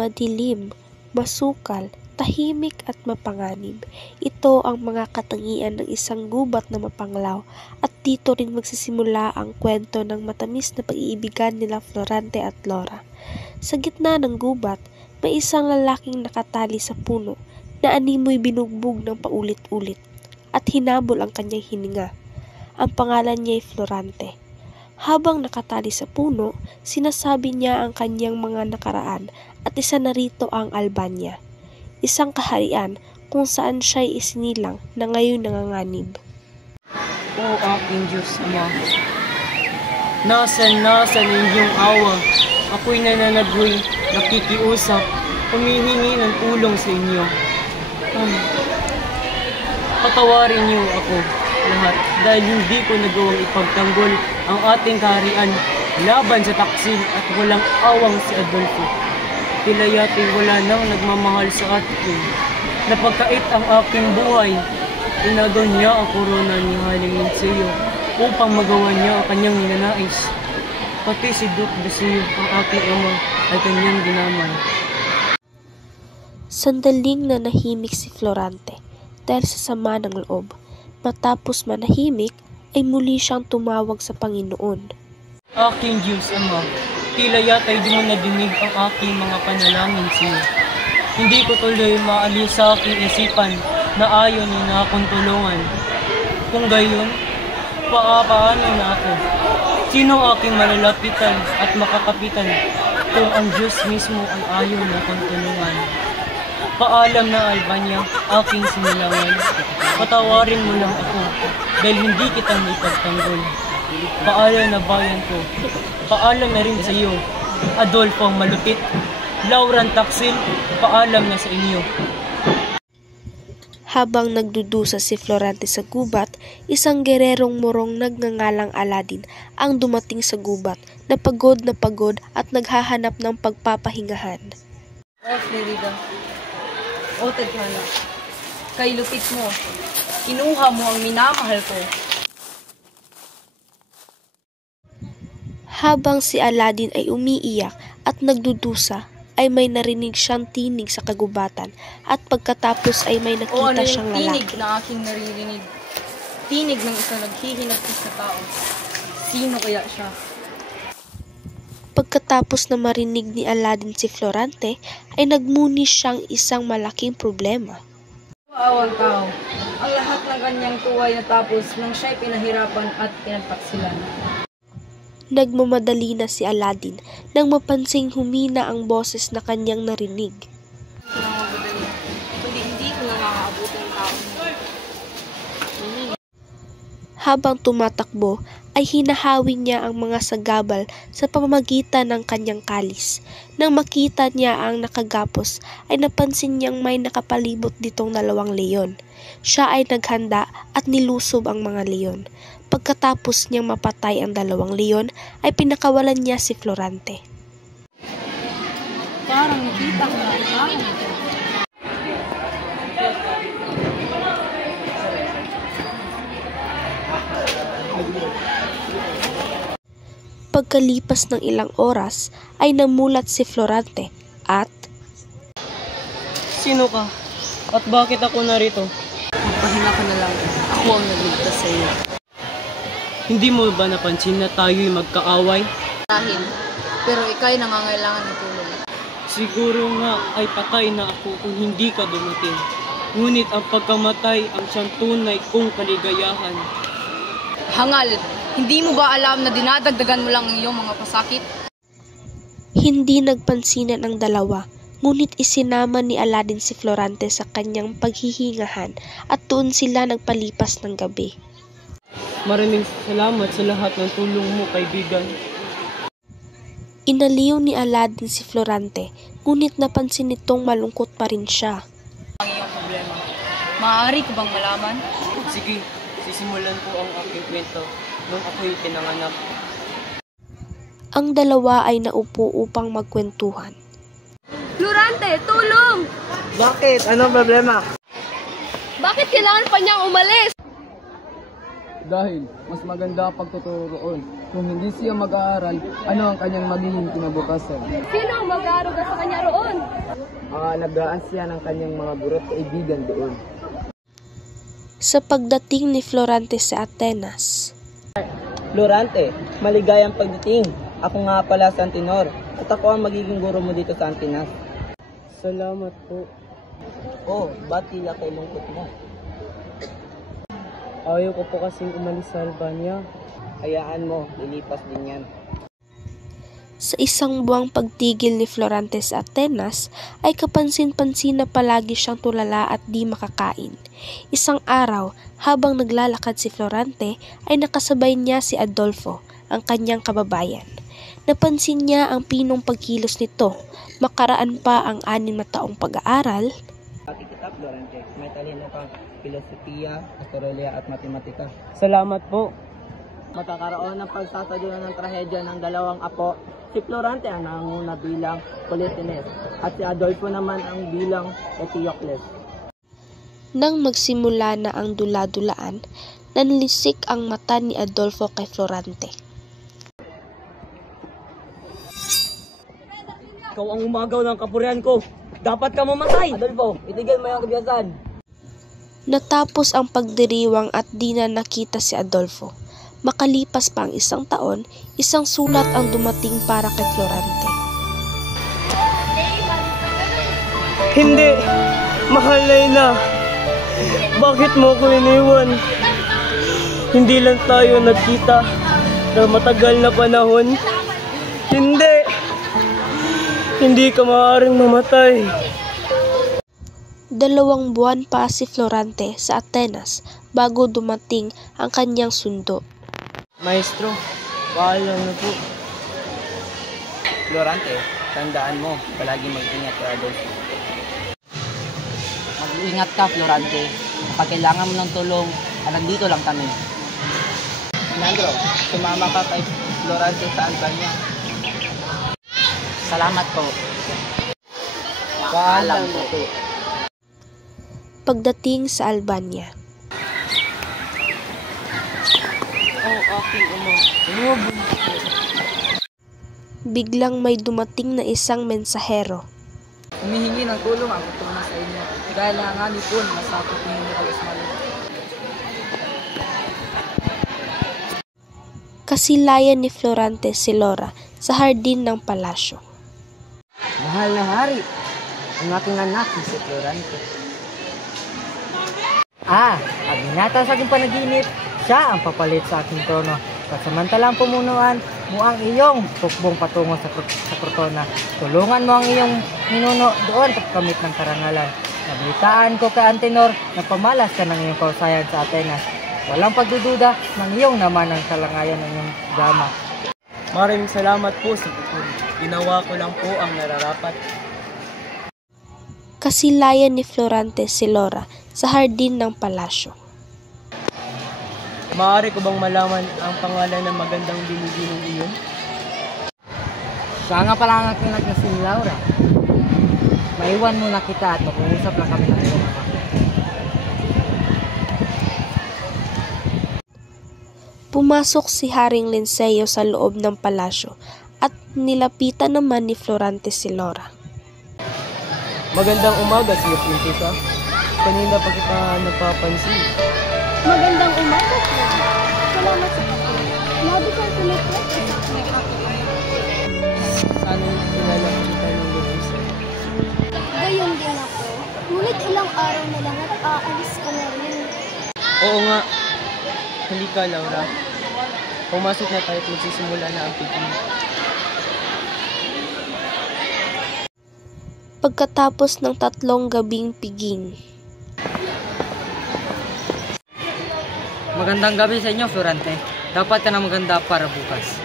madilim, masukal, tahimik at mapanganib. Ito ang mga katangian ng isang gubat na mapanglaw at dito rin magsisimula ang kwento ng matamis na pag-iibigan nila Florante at Laura. Sa gitna ng gubat, may isang lalaking nakatali sa puno na animoy binugbog ng paulit-ulit at hinabol ang kanyang hininga. Ang pangalan niya ay Florante. Habang nakatali sa puno, sinasabi niya ang kanyang mga nakaraan at isa na rito ang Albania, isang kaharian kung saan siya'y isinilang na ngayon nanganganib. O aking Diyos, Ama, nasan inyong awa? Ako'y nananagoy, nakikiusap, humihingi ng tulong sa inyo. Patawarin niyo ako lahat dahil hindi ko nagawang ipagtanggol ang ating kaharian laban sa taksil at walang awang si Adolfo. Tila ya'y wala nang nagmamahal sa atin. Napagkait ang aking buhay. Inagaw niya ang korona ni Haling Linceo upang magawa niya ang kanyang ninanais. Pati si Duke Basilio, ang aking ama, ay kanyang dinamay. Sandaling nanahimik si Florante dahil sa sama ng loob. Matapos manahimik, ay muli siyang tumawag sa Panginoon. Aking Diyos, Ama, tila yata'y di mo nadinig ang aking mga panalangin sa iyo. Hindi ko tuloy maaliw sa aking isipan na ayaw niyo na akong tulungan. Kung gayon, paano na ako? Sino ang aking malalapitan at makakapitan kung ang Diyos mismo ang ayaw na akong tulungan? Paalam na Albania, aking sinilangan. Patawarin mo lang ako dahil hindi kita maipagtanggol. Paalam na bayan ko. Paalam na rin sa iyo, Adolfo ang malupit. Lauran Taksil, paalam na sa inyo. Habang nagdudusa si Florante sa gubat, isang gererong morong nagngangalang Aladin ang dumating sa gubat na pagod at naghahanap ng pagpapahingahan. Florida. O tadhana, kay lupit mo, kinuha mo ang minamahal ko. Habang si Aladin ay umiiyak at nagdudusa, ay may narinig siyang tinig sa kagubatan at pagkatapos ay may nakita siyang lalaki. Tinig na aking naririnig? Tinig ng isang naghihinagpis na tao. Sino kaya siya? Pagkatapos na marinig ni Aladin si Florante, ay nagmuni siyang isang malaking problema. Kaawang tao, ang lahat ng kanyang tuway natapos nang siya'y pinahirapan at pinagpaksilan. Nagmamadali na si Aladin nang mapansing humina ang boses na kanyang narinig. Kundi hindi ko na makakaabot ang tao. Habang tumatakbo, ay hinahawi niya ang mga sagabal sa pamamagitan ng kanyang kalis. Nang makita niya ang nakagapos, ay napansin niyang may nakapalibot ditong 2 leon. Siya ay naghanda at nilusob ang mga leon. Pagkatapos niyang mapatay ang 2 leon, ay pinakawalan niya si Florante. Parang nakita ko na ang ito. Pagkalipas ng ilang oras, ay namulat si Florante at... Sino ka? At bakit ako narito? Magpahinga ka na lang. Ako ang nagligtas sa iyo. Hindi mo ba napansin na tayo'y magkaaway? Dahil, pero ika'y nangangailangan ng tulong. Siguro nga ay patay na ako kung hindi ka dumating. Ngunit ang pagkamatay ang siyang tunay kong kaligayahan. Hangal! Hindi mo ba alam na dinadagdagan mo lang ang iyong mga pasakit? Hindi nagpansinan ang dalawa, ngunit isinama ni Aladin si Florante sa kanyang paghihingahan at doon sila nagpalipas ng gabi. Maraming salamat sa lahat ng tulong mo, kaibigan. Inaliw ni Aladin si Florante, ngunit napansin nitong malungkot pa rin siya. Ang iyong problema. Maaari ko bang malaman? Sige, sisimulan ko ang aking kwento nung ako'y pinanganak. Ang dalawa ay naupo upang magkwentuhan. Florante, tulong! Bakit? Anong problema? Bakit kailangan pa niyang umalis? Dahil mas maganda ang pagtuturo roon. Kung hindi siya mag-aaral, ano ang kanyang magiging kinabukasan? Sino ang mag-aaruga sa kanya roon? Aalagaan siya ng kanyang mga buro't kaibigan doon. Sa pagdating ni Florante sa Atenas, Florante, maligayang pagdating. Ako nga pala si Antinor at ako ang magiging guro mo dito sa Antinas. Salamat po. Oh, ba't tila kay lungkot mo? Ayaw ko po kasing umalis sa Albania. Hayaan mo, lilipas din yan. sa isang buwang pagtigil ni Florante sa Atenas ay kapansin-pansin na palagi siyang tulala at di makakain. Isang araw, habang naglalakad si Florante ay nakasabay niya si Adolfo, ang kanyang kababayan. Napansin niya ang pinong pagkilos nito, makaraan pa ang 6 na taong pag-aaral. Pati kita, Florante, may talino kang filosofiya, astrolohiya at matematika. Salamat po. Magkakaroon ng pagsasadyunan ng trahedya ng 2 apo. Si Florante ang nanguna bilang Politenes at si Adolfo naman ang bilang Eteocles. Nang magsimula na ang dula-dulaan, nanlisik ang mata ni Adolfo kay Florante. Ikaw ang umagaw ng kapurihan ko. Dapat ka mamatay! Adolfo, itigil mo yung kabiyasan. Natapos ang pagdiriwang at di na nakita si Adolfo. Makalipas pa ang 1 taon, isang sulat ang dumating para kay Florante. Hindi! Mahal na ina! Bakit mo ko iniwan? Hindi lang tayo nagkita na matagal na panahon. Hindi! Hindi ka maaaring mamatay. 2 buwan pa si Florante sa Atenas bago dumating ang kanyang sundo. Maestro, paalam na po. Florante, tandaan mo, palagi mag-ingat ka, Adolfo. Mag-ingat ka, Florante. Kapag kailangan mo ng tulong, nandito lang kami. Leandro, sumama ka kay Florante sa Albania. Salamat po. Paalam po. Pagdating sa Albania, biglang may dumating na isang mensahero. Humihingi ng tulong ang tutulong sa inyo. Kailangan niyo po masakot ninyo kayo sa mali. Kasilayan ni Florante si Laura sa hardin ng palasyo. Mahal na hari, ang aking anak si Florante. Aginata sa aking panaginip, siya ang papalit sa aking trono. Samantalang pumunuan mo ang iyong tukbong patungo sa Crotona. Tulungan mo ang iyong ninuno doon sa kamit ng karangalan. Nabalitaan ko kay Antenor na pamalas ka ng iyong kausayan sa Atenas. Walang pagdududa ng iyong naman ang kalangayan ng iyong drama. Maraming salamat po sa pagpuli. Ginawa ko lang po ang nararapat. Kasilayan ni Florante si Laura sa hardin ng palasyo. Maaari ko bang malaman ang pangalan ng magandang binibining iyon? Siya nga pala ang aking anak na si Laura. Maiwan muna kita at mag-uusap lang kami ng iyong ama. Pumasok si Haring Linceo sa loob ng palasyo at nilapitan naman ni Florante si Laura. Magandang umaga, Sir Prinsesa. Kanina pa kita napapansin. Magandang umaga, Flora. Salamat sa pagkakas. Labi kang tumitrek sa aking kapatid. Sana kilala kita ng Luisa. Gayon din ako. Ngunit ilang araw na lang at aalis ka na rin. Oo nga. Halika, Laura. Pumasok na tayo at magsisimula na ang piging. Pagkatapos ng 3 gabing piging, Magandang gabi sa inyo, Florante. Dapat ka na maganda para bukas.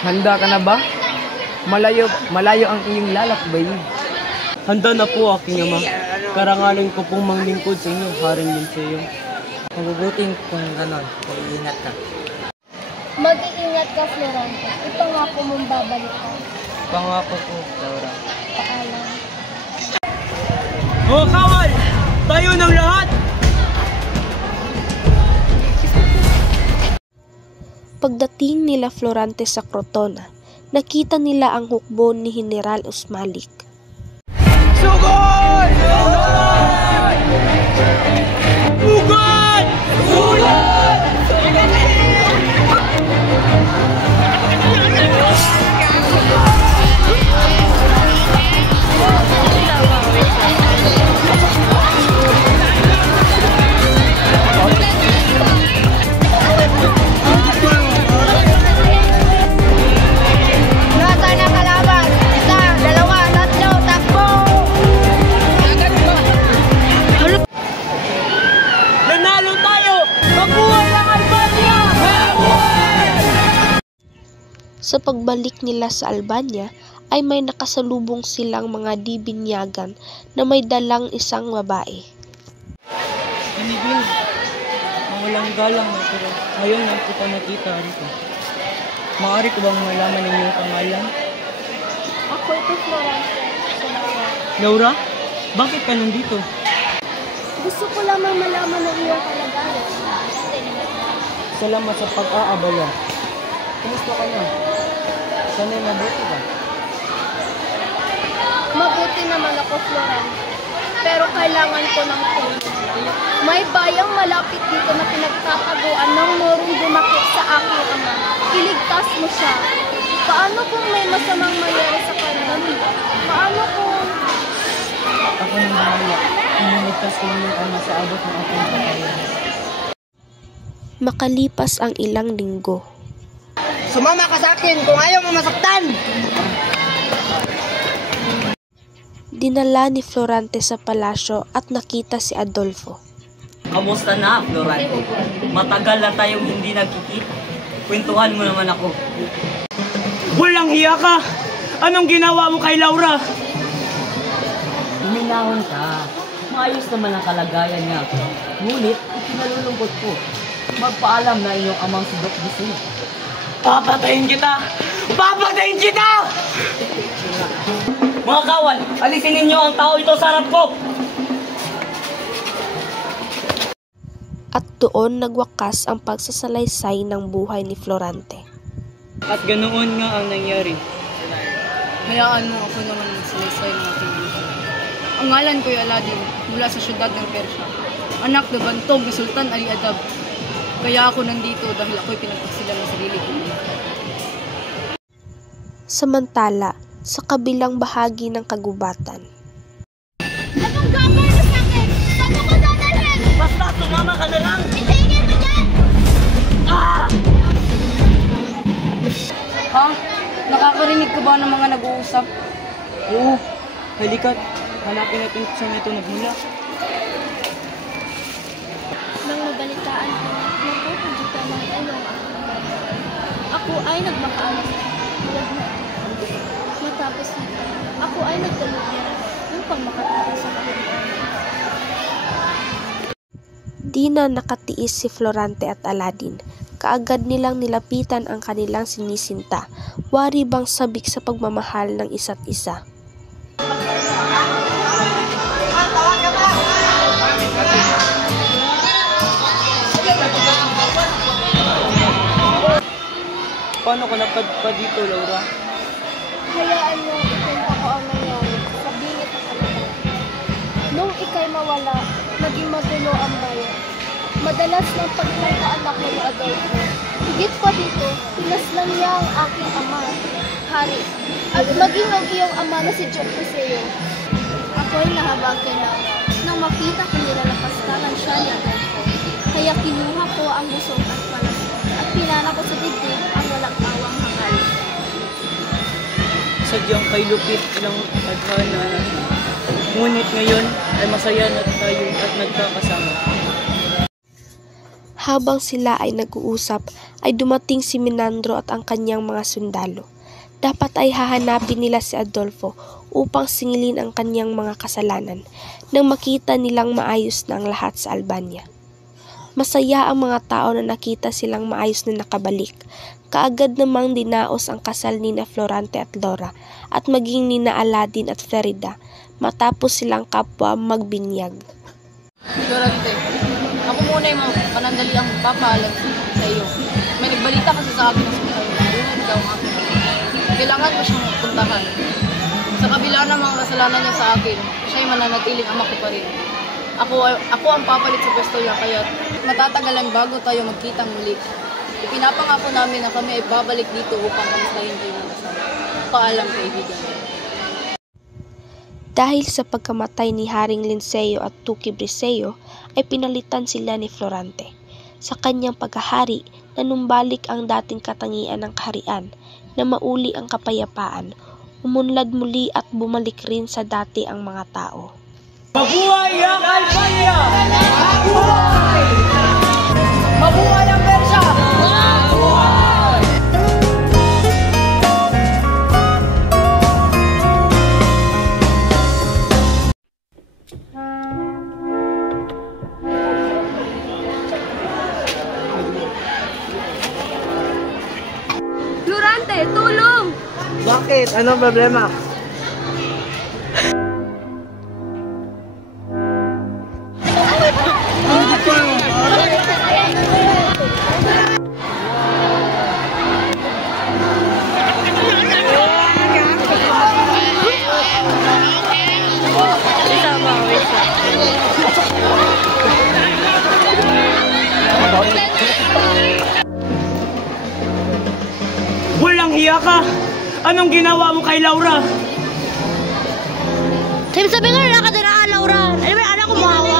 Handa ka na ba? Malayo ang iyong lalakbay. Handa na po, aking ama. Karangalan ko pong manglingkod sa inyo, Haring Linceo. Mabubuting kung ganon, mag-iingat ka. Mag-iingat ka, Florante. Ipangako mong babalik ka. Pangako po, Laura. Paalam. O kawal! Tayo ng lahat! Pagdating nila Florante sa Crotona, nakita nila ang hukbo ni General Usmalik. Sugod! Sugod! Sugod! Sa pagbalik nila sa Albania ay may nakasalubong silang mga dibinyagan na may dalang isang babae. Binibin, mawalang galang na pero ngayon lang kita nakita rito. Maaari ko bang malaman ang iyong pangalan? Ako ito, Florante. Laura? Bakit ka nandito? Gusto ko lamang malaman ang iyong kalagayan. Salamat sa pag-aabala. Kumusta ka na? Sana'y mabuti ka. Mabuti naman ako, Florante. Pero kailangan ko ng tulong. May bayang malapit dito na pinagtataguan ng morong dumakit sa aking ama. Iligtas mo siya. Paano kung may masamang mayroon sa kanya? Paano kung... Ako nang bahala. Iniligtas ko yung ama sa abot ng aking kakayahan. Makalipas ang ilang linggo. Sumama ka sa akin kung ayaw mo masaktan! Dinala ni Florante sa palasyo at nakita si Adolfo. Kamusta na, Florante? Matagal na tayong hindi nagkikita. Kwentuhan mo naman ako. Walang hiya ka! Anong ginawa mo kay Laura? Huminahon ka. Maayos naman ang kalagayan niya. Ngunit, ikinalulungkot ko. Magpaalam na iyong amang si Doc Giselle. Papatayin kita! Papatayin kita! Mga kawan, alisin ninyo ang tao ito sa harap ko! At doon nagwakas ang pagsasalaysay ng buhay ni Florante. At ganoon nga ang nangyari. Hayaan mo ako naman magsalaysay ng aking buhay. Ang ngalan ko'y Aladdin mula sa syudad ng Persya. Anak na bantog ni Sultan Ali Adab. Kaya ako nandito dahil ako'y pinagpaksilan ng sarili ko. Samantala, sa kabilang bahagi ng kagubatan. Anong gagawin mo sa akin? Saan mo ko dadalhin? Basta sumama ka na lang! Itingin mo dyan! Ha? Nakakarinig ka ba ng mga nag-uusap? Oo, halika. Hanapin natin saan ito nagmula. Nang mabalitaan ko, napupunta ng iyong ako ay nagmakaalas. Matapos nito, ako ay nagtalugyan upang makatapos sa kahiligan. Di na nakatiis si Florante at Aladdin. Kaagad nilang nilapitan ang kanilang sinisinta. Wari bang sabik sa pagmamahal ng isa't isa. Paano ka napadpa dito, Laura? Hayaan mo ikwento ko ang nangyari sa bingit na kalitan. Nung ikay mawala, naging magulo ang bayan. Madalas ng pagkakaanak mo ni Adolfo. Higit pa dito, pinaslang niya ang aking ama, Hari, at maging ang iyong ama na si John Puseo. Ako'y nahabag kay Laura nang makita ko nilalapastanan siya ni Adolfo. Kaya kinuha ko ang busong at palas at pinana ko sa dibdib ang walang tawang hangal. Sadyang kay lupit ng tadhana natin. Ngunit ngayon ay masaya na tayo at nagkakasama. Habang sila ay nag-uusap, ay dumating si Menandro at ang kanyang mga sundalo. Dapat ay hahanapin nila si Adolfo upang singilin ang kanyang mga kasalanan nang makita nilang maayos na ang lahat sa Albania. Masaya ang mga tao na nakita silang maayos na nakabalik. Kaagad namang dinaos ang kasal ni na Florante at Laura at maging ni na Aladdin at Florida matapos silang kapwa magbinyag. Florante, ako muna yung panandali ang papaalam sa iyo. May Nagbalita kasi sa akin na sumunod daw ang aking ama. Kailangan ko siyang puntahan. Sa kabila ng mga kasalanan niya sa akin, siya ay mananatiling ama ko pa rin. Ako ang papalit sa pwesto niya, kaya matatagalan bago tayo magkitang muli. Ipinapangako namin na kami ay babalik dito upang kamustahin kayo ng kasama. Paalam, kaibigan. Dahil sa pagkamatay ni Haring Linceo at Tuki Briseyo, ay pinalitan sila ni Florante. Sa kanyang paghahari, nanumbalik ang dating katangian ng kaharian, na mauli ang kapayapaan, umunlad muli at bumalik rin sa dati ang mga tao. Mabuhay ang Albania! Mabuhay! Mabuhay ang Persya! Mabuhay! Florante, tulong! Bakit? Anong problema? Walang hiya ka! Anong ginawa mo kay Laura? Sabi nga, wala ka din Laura. Ano ba, anak ko mahawa?